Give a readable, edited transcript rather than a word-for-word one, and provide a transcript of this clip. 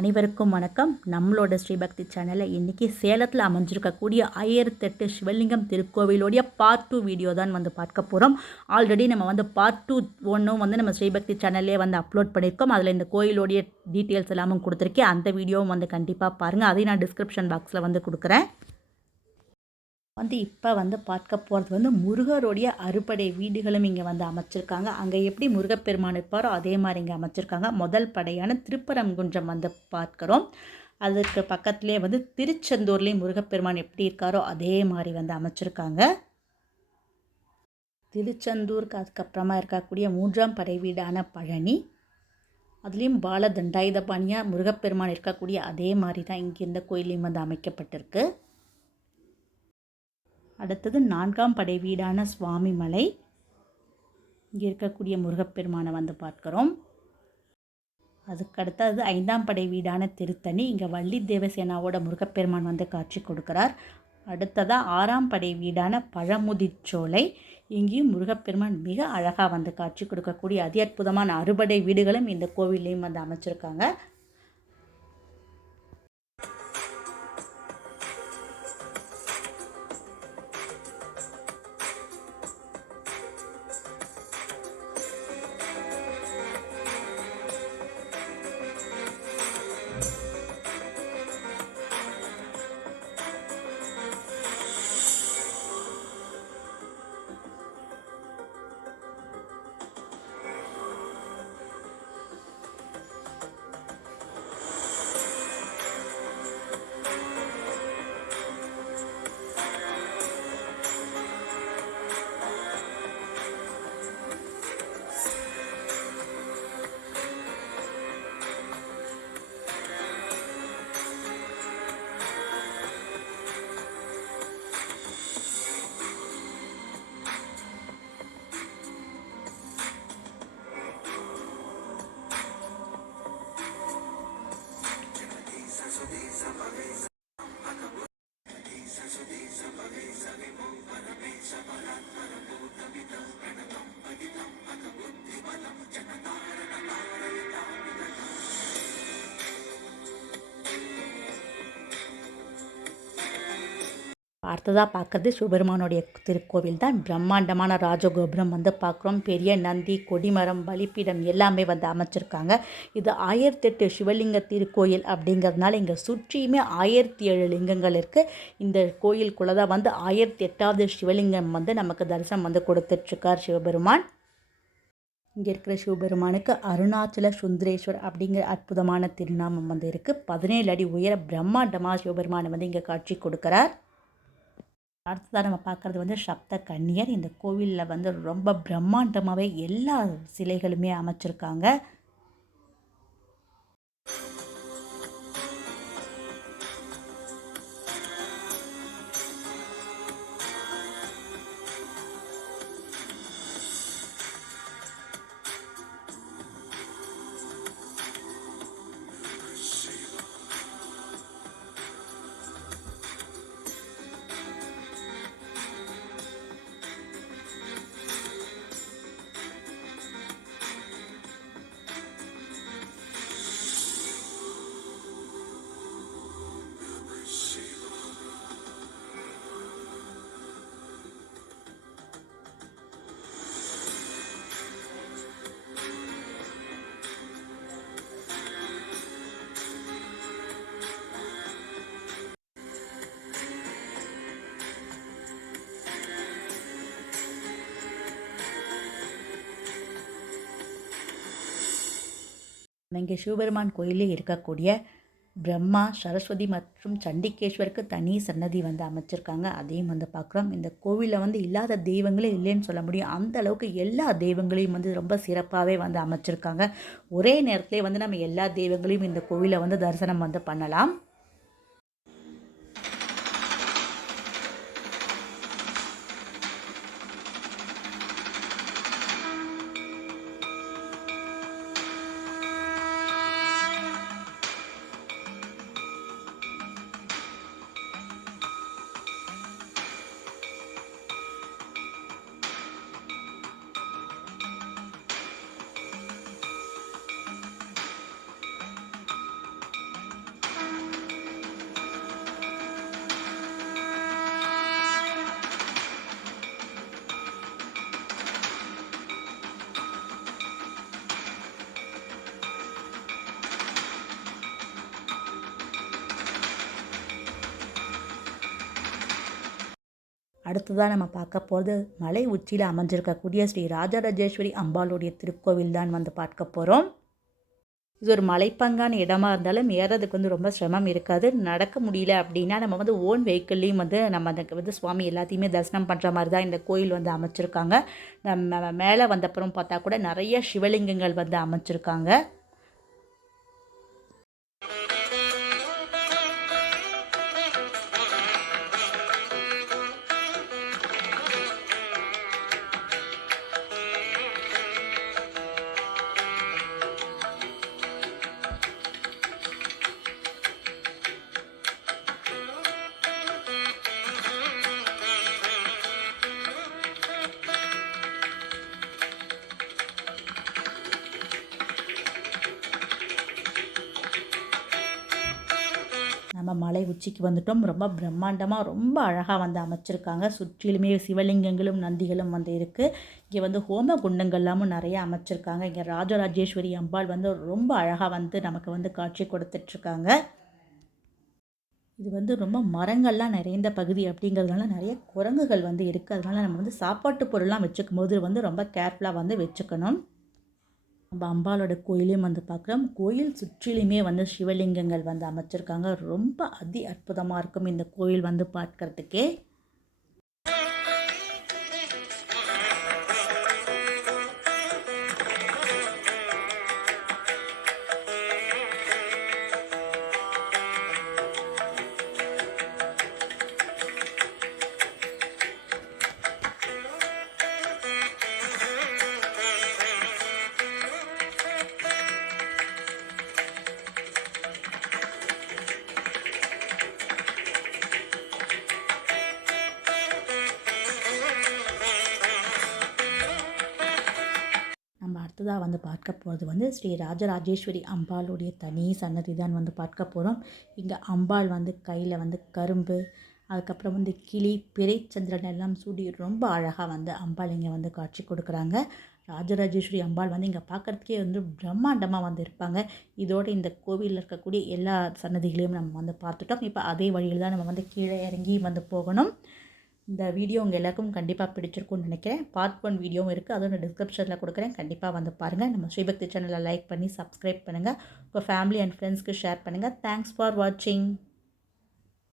அனைவருக்கும் வணக்கம். நம்மளோட ஸ்ரீபக்தி சேனலில் இன்றைக்கி சேலத்தில் அமைஞ்சிருக்கக்கூடிய 1008 சிவலிங்கம் திருக்கோவிலோடைய பார்ட் 2 வீடியோ தான் பார்க்க போகிறோம். ஆல்ரெடி நம்ம பார்ட் 2 ஒன்றும் நம்ம ஸ்ரீபக்தி சேனல்லே அப்லோட் பண்ணியிருக்கோம். அதில் இந்த கோயிலோடைய டீட்டெயில்ஸ் எல்லாமும் கொடுத்துருக்கேன். அந்த வீடியோவும் கண்டிப்பாக பாருங்கள். அதையும் நான் டிஸ்கிரிப்ஷன் பாக்ஸில் கொடுக்குறேன். இப்போ பார்க்க போகிறது முருகருடைய அறுபடை வீடுகளும் இங்கே அமைச்சிருக்காங்க. அங்கே எப்படி முருகப்பெருமான் இருப்பாரோ அதே மாதிரி இங்கே அமைச்சிருக்காங்க. முதல் படையான திருப்பரங்குன்றம் பார்க்குறோம். அதுக்கு பக்கத்துலேயே திருச்செந்தூர்லேயும் முருகப்பெருமான் எப்படி இருக்காரோ அதே மாதிரி அமைச்சிருக்காங்க. திருச்செந்தூருக்கு அதுக்கப்புறமா இருக்கக்கூடிய 3ஆம் படை வீடான பழனி, அதுலேயும் பால தண்டாயுதபாணியாக முருகப்பெருமான் இருக்கக்கூடிய அதே மாதிரி தான் இங்கே இந்த கோயிலையும் அமைக்கப்பட்டிருக்கு. அடுத்தது 4ஆம் படை வீடான சுவாமிமலை, இங்கே இருக்கக்கூடிய முருகப்பெருமானை பார்க்குறோம். அதுக்கடுத்தது 5ஆம் படை வீடான திருத்தணி, இங்கே வள்ளி தேவசேனாவோட முருகப்பெருமான் காட்சி கொடுக்குறார். அடுத்ததாக 6ஆம் படை வீடான பழமுதிர்ச்சோலை, இங்கேயும் முருகப்பெருமான் மிக அழகாக காட்சி கொடுக்கக்கூடிய அதி அற்புதமான அறுபடை வீடுகளும் இந்த கோவிலையும் அமைச்சிருக்காங்க. அடுத்ததாக பார்க்குறது சிவபெருமானுடைய திருக்கோவில் தான். பிரம்மாண்டமான ராஜகோபுரம் பார்க்குறோம். பெரிய நந்தி, கொடிமரம், பலிப்பீடம் எல்லாமே அமைச்சிருக்காங்க. இது 1008 சிவலிங்க திருக்கோயில் அப்படிங்கிறதுனால இங்கே சுற்றியுமே 1007 லிங்கங்கள் இருக்குது. இந்த கோயிலுக்குள்ளே தான் 1008வது சிவலிங்கம் நமக்கு தரிசனம் கொடுத்துட்ருக்கார் சிவபெருமான். இங்கே இருக்கிற சிவபெருமானுக்கு அருணாச்சல சுந்தரேஸ்வர் அப்படிங்கிற அற்புதமான திருநாமம் இருக்குது. 17 அடி உயர பிரம்மாண்டமாக சிவபெருமானை இங்கே காட்சி கொடுக்குறார். அடுத்ததாக நம்ம பார்க்குறது சப்த கன்னியர். இந்த கோவிலில் ரொம்ப பிரம்மாண்டமாகவே எல்லா சிலைகளுமே அமைச்சிருக்காங்க. இங்கே சிவபெருமான் கோயிலில் இருக்கக்கூடிய பிரம்மா, சரஸ்வதி மற்றும் சண்டிகேஸ்வருக்கு தனி சன்னதி அமைச்சிருக்காங்க. அதையும் பார்க்குறோம். இந்த கோவிலில் இல்லாத தெய்வங்களே இல்லைன்னு சொல்ல முடியும். அந்த அளவுக்கு எல்லா தெய்வங்களையும் ரொம்ப சிறப்பாகவே அமைச்சிருக்காங்க. ஒரே நேரத்திலே நம்ம எல்லா தெய்வங்களையும் இந்த கோவிலை தரிசனம் பண்ணலாம். அடுத்ததாக நம்ம பார்க்க போகிறது மலை உச்சியில் அமைஞ்சிருக்கக்கூடிய ஸ்ரீ ராஜராஜேஸ்வரி அம்பாளுடைய திருக்கோவில் தான் வந்து பார்க்க போகிறோம். இது ஒரு மலைப்பங்கான இடமா இருந்தாலும் ஏறதுக்கு வந்து ரொம்ப சிரமம் இருக்காது. நடக்க முடியல அப்படின்னா நம்ம வந்து ஓன் வெஹிக்கிள்லேயும் வந்து நம்ம அதுக்கு வந்து சுவாமி எல்லாத்தையுமே தரிசனம் பண்ணுற மாதிரி தான் இந்த கோயில் வந்து அமைச்சிருக்காங்க. நம்ம மேலே வந்தப்புறம் பார்த்தா கூட நிறைய சிவலிங்கங்கள் வந்து அமைச்சிருக்காங்க. நம்ம மலை உச்சிக்கு வந்துட்டோம். ரொம்ப பிரம்மாண்டமாக ரொம்ப அழகாக வந்து அமைச்சிருக்காங்க. சுற்றிலுமே சிவலிங்கங்களும் நந்திகளும் வந்து இருக்குது. இங்கே வந்து ஹோம குண்டங்கள்லாமும் நிறைய அமைச்சிருக்காங்க. இங்கே ராஜராஜேஸ்வரி அம்பாள் வந்து ரொம்ப அழகாக வந்து நமக்கு வந்து காட்சி கொடுத்துட்ருக்காங்க. இது வந்து ரொம்ப மரங்கள்லாம் நிறைந்த பகுதி அப்படிங்கிறதுனால நிறைய குரங்குகள் வந்து இருக்குது. அதனால் நம்ம வந்து சாப்பாட்டு பொருள்லாம் வச்சுக்கும் போது வந்து ரொம்ப கேர்ஃபுல்லாக வந்து வச்சுக்கணும். நம்ம அம்பாளோட கோயிலையும் வந்து பார்க்குறோம். கோயில் சுற்றிலுமே வந்து சிவலிங்கங்கள் வந்து அமைச்சிருக்காங்க. ரொம்ப அற்புதமாக இருக்கும் இந்த கோயில் வந்து பார்க்கறதுக்கே. நம்ம அடுத்ததாக வந்து பார்க்க போகிறது வந்து ஸ்ரீ ராஜராஜேஸ்வரி அம்பாளுடைய தனி சன்னதி தான் வந்து பார்க்க போகிறோம். இங்கே அம்பாள் வந்து கையில் வந்து கரும்பு, அதுக்கப்புறம் வந்து கிளி, பிறைச்சந்திரன் எல்லாம் சூடி ரொம்ப அழகாக வந்து அம்பாள் இங்கே வந்து காட்சி கொடுக்குறாங்க. ராஜராஜேஸ்வரி அம்பாள் வந்து இங்கே பார்க்குறதுக்கே வந்து பிரம்மாண்டமாக வந்து இருப்பாங்க. இதோடு இந்த கோவிலில் இருக்கக்கூடிய எல்லா சன்னதிகளையும் நம்ம வந்து பார்த்துட்டோம். இப்போ அதே வழியில் தான் நம்ம வந்து கீழே இறங்கி வந்து போகணும். இந்த வீடியோ உங்கள் எல்லாருக்கும் கண்டிப்பாக பிடிச்சிருக்கும்னு நினைக்கிறேன். பார்ட் 1 வீடியோவும் இருக்குது, அதுவும் நான் டிஸ்கிரிப்ஷனில் கொடுக்குறேன். கண்டிப்பாக வந்து பாருங்கள். நம்ம ஸ்ரீபக்தி சேனலை லைக் பண்ணி சப்ஸ்கிரைப் பண்ணுங்கள். உங்கள் ஃபேமிலி அண்ட் ஃப்ரெண்ட்ஸ்க்கு ஷேர் பண்ணுங்கள். தேங்க்ஸ் ஃபார் வாட்சிங்.